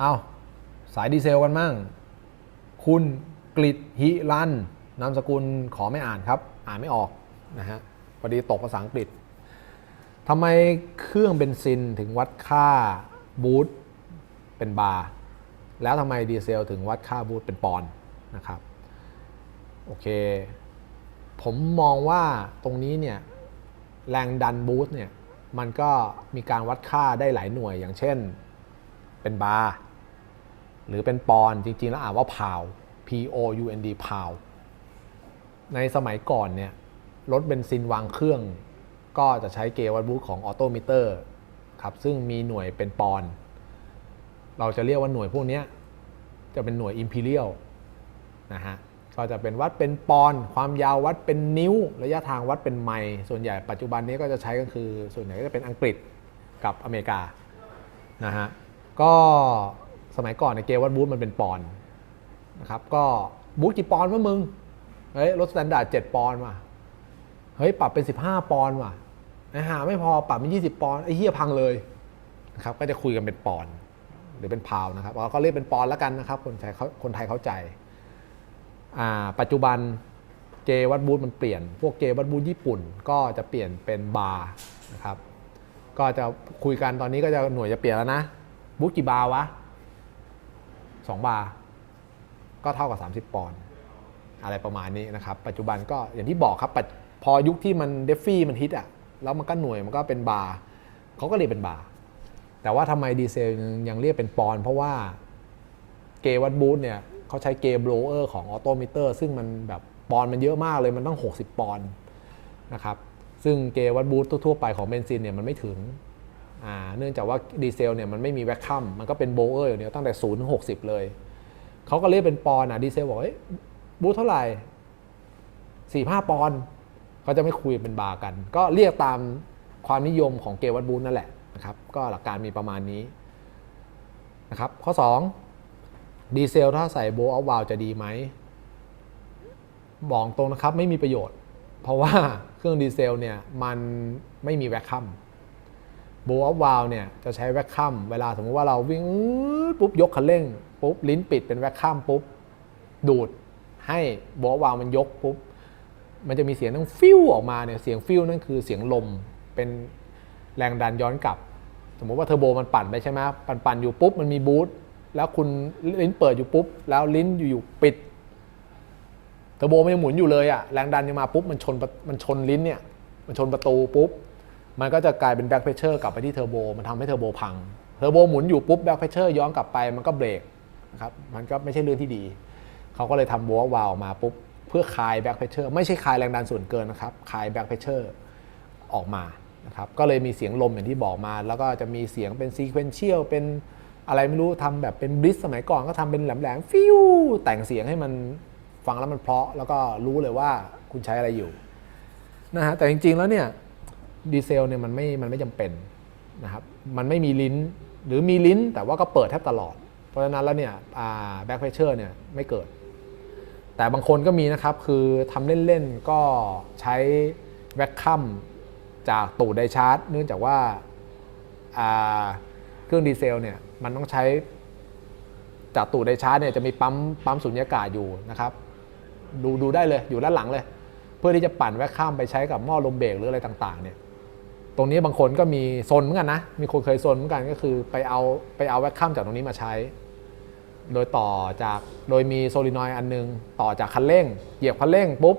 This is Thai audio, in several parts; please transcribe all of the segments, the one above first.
เอาสายดีเซลกันมั่ง คุณกฤษหิรัน นามสกุลขอไม่อ่านครับ อ่านไม่ออกนะฮะพอดีตกภาษาอังกฤษทำไมเครื่องเบนซินถึงวัดค่าบูทเป็นบาร์แล้วทำไมดีเซลถึงวัดค่าบูทเป็นปอนด์นะครับโอเค ผมมองว่าตรงนี้เนี่ยแรงดันบูตเนี่ยมันก็มีการวัดค่าได้หลายหน่วยอย่างเช่นเป็นบาร์ หรือเป็นปอนจริงๆ แล้วอ่านว่าพาว P O U N D พาวในสมัยก่อนเนี่ยรถเบนซินวางเครื่อง ก็จะใช้เกวัดบูตของออโตมิเตอร์ครับซึ่งมีหน่วยเป็นปอน เราจะเรียกว่าหน่วยพวกนี้จะเป็นหน่วยอิมพีเรียลนะฮะก็จะเป็นวัดเป็นปอน ความยาววัดเป็นนิ้ว ระยะทางวัดเป็นไมล์ส่วนใหญ่ปัจจุบันนี้ก็จะใช้ก็คือส่วนใหญ่ก็จะเป็นอังกฤษกับอเมริกานะฮะก็ สมัยก่อนในยเกมวัดบูธมันเป็นปอนนะครับก็บูธกี่ปอนวะมึงเฮ้ยรถสแตนดาร์ด7ปอนว่ะเฮ้ยปรับเป็น 15 ปอนว่ะไอ้ห่าไม่พอปรับเป็น20 ปอนไอ้เหี้ยพังเลยนะครับก็จะคุยกันเป็นปอนหรือเป็นพาวนะครับเราก็เรียกเป็นปอนแล้วกันนะครับคนไทยเขาคนไทยเข้าใจอ่าปัจจุบันเกวัดบูธมันเปลี่ยน พวกเกวัดบูธญี่ปุ่นก็จะเปลี่ยนเป็นบาร์นะครับก็จะคุยกันตอนนี้ก็จะหน่วยจะเปลี่ยนแล้วนะบูธกี่บาร์วะ สองบาร์ก็เท่ากับ 30 ปอนด์อะไรประมาณนี้นะครับ ปัจจุบันก็อย่างที่บอกครับพอยุคที่มันเดฟฟี่มันฮิตอะแล้วมันก็หน่วยมันก็เป็นบาร์เขาก็เรียกเป็นบาร์แต่ว่าทำไมดีเซลยังเรียกเป็นปอนด์เพราะว่าเกวัดบูธเนี่ยเขาใช้เกโบรเออร์ของออโตมิเตอร์ซึ่งมันแบบปอนด์มันเยอะมากเลยมันต้อง 60 ปอนด์นะครับซึ่งเกวัดบูธทั่วๆไปของเบนซินเนี่ยมันไม่ถึง เนื่องจากว่าดีเซลเนี่ยมันไม่มีแวคคัมมันก็เป็นโบเออร์อย่างเดียวตั้งแต่0ถึง60เลยเขาก็เรียกเป็นปอนด์อะดีเซลบอกเอ้ยบูธเท่าไหร่4-5ปอนด์เขาจะไม่คุยเป็นบาร์กัน ก็เรียกตามความนิยมของเกวัดบูธนั่นแหละนะครับก็หลักการมีประมาณนี้นะครับข้อ 2 ดีเซลถ้าใส่โบอัลวาลจะดีไหมบอกตรงนะครับไม่มีประโยชน์ เพราะว่าเครื่องดีเซลเนี่ยมันไม่มีแวคคัม โบอัลวาลเนี่ยจะใช้แวคคัมเวลาสมมติว่าเราวิ่งปุ๊บยกคันเร่งปุ๊บลิ้นปิดเป็นแวคคัมปุ๊บดูดให้โบอัลวาลมันยกปุ๊บมันจะมีเสียงต้องฟิวออกมาเนี่ยเสียงฟิวนั่นคือเสียงลมเป็นแรงดันย้อนกลับ สมมติว่าเทอร์โบมันปั่นไปใช่ไหมปั่นปั่นๆอยู่ปุ๊บมันมีบูทแล้วคุณลิ้นเปิดอยู่ปุ๊บ แล้วลิ้นอยู่ปิดเทอร์โบมันยังหมุนอยู่เลยอะแรงดันยังมาปุ๊บมันชนมันชนลิ้นเนี่ยมันชนประตูปุ๊บ มันก็จะกลายเป็นแบ็คเพชเชอร์กลับไปที่เทอร์โบมันทำให้เทอร์โบพังเทอร์โบหมุนอยู่ปุ๊บแบ็คเพชเชอร์ย้อนกลับไปมันก็เบรกนะครับมันก็ไม่ใช่เรื่องที่ดี เขาก็เลยทำบัววาล์วมาปุ๊บเพื่อคลายแบ็คเพชเชอร์ไม่ใช่คลายแรงดันส่วนเกินนะครับคลายแบ็คเพชเชอร์ออกมานะครับก็เลยมีเสียงลมอย่างที่บอกมา แล้วก็จะมีเสียงเป็นซีเควนเชียลเป็นอะไรไม่รู้ทำแบบเป็นบลิสสมัยก่อนก็ทำเป็นแหลมๆฟิวแต่งเสียงให้มันฟังแล้วมันเพาะ แล้วก็รู้เลยว่าคุณใช้อะไรอยู่นะฮะแต่จริงๆแล้วเนี่ย ดีเซลเนี่ยมันไม่มันไม่จำเป็นนะครับมันไม่มีลิ้นหรือมีลิ้นแต่ว่าก็เปิดแทบตลอด เพราะฉะนั้นแล้วเนี่ยแบ็คเพชเชอร์เนี่ยไม่เกิด แต่บางคนก็มีนะครับ คือทำเล่น ๆ ก็ใช้แวคคัมจากตูดไดชาร์จ เนื่องจากว่าเครื่องดีเซลเนี่ยมันต้องใช้จากตูดไดชาร์จเนี่ยจะมีปั๊มปั๊มสูญญากาศอยู่นะครับ ดูดูได้เลยอยู่ด้านหลังเลย เพื่อที่จะปั่นแวคคัมไปใช้กับหม้อลมเบรกหรืออะไรต่างๆเนี่ย ตรงนี้บางคนก็มีโซนเหมือนกันนะ มีคนเคยโซนเหมือนกันก็คือไปเอาไปเอาแวคคัมจากตรงนี้มาใช้ โดยต่อจากโดยมีโซลินอยด์อันนึง ต่อจากคันเร่ง เหยียบคันเร่งปุ๊บ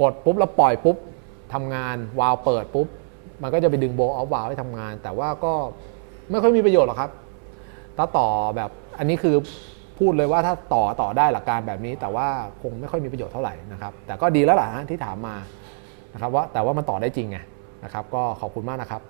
กดปุ๊บแล้วปล่อยปุ๊บทำงานวาล์วเปิดปุ๊บ มันก็จะไปดึงโบว์ออฟวาล์วให้ทำงาน แต่ว่าก็ไม่ค่อยมีประโยชน์หรอกครับถ้าต่อแบบอันนี้คือพูดเลยว่าถ้าต่อต่อได้หลักการแบบนี้ แต่ว่าคงไม่ค่อยมีประโยชน์เท่าไหร่นะครับ แต่ก็ดีแล้วล่ะฮะที่ถามมานะครับว่าแต่ว่ามันต่อได้จริงไง นะครับ ก็ขอบคุณมากนะครับ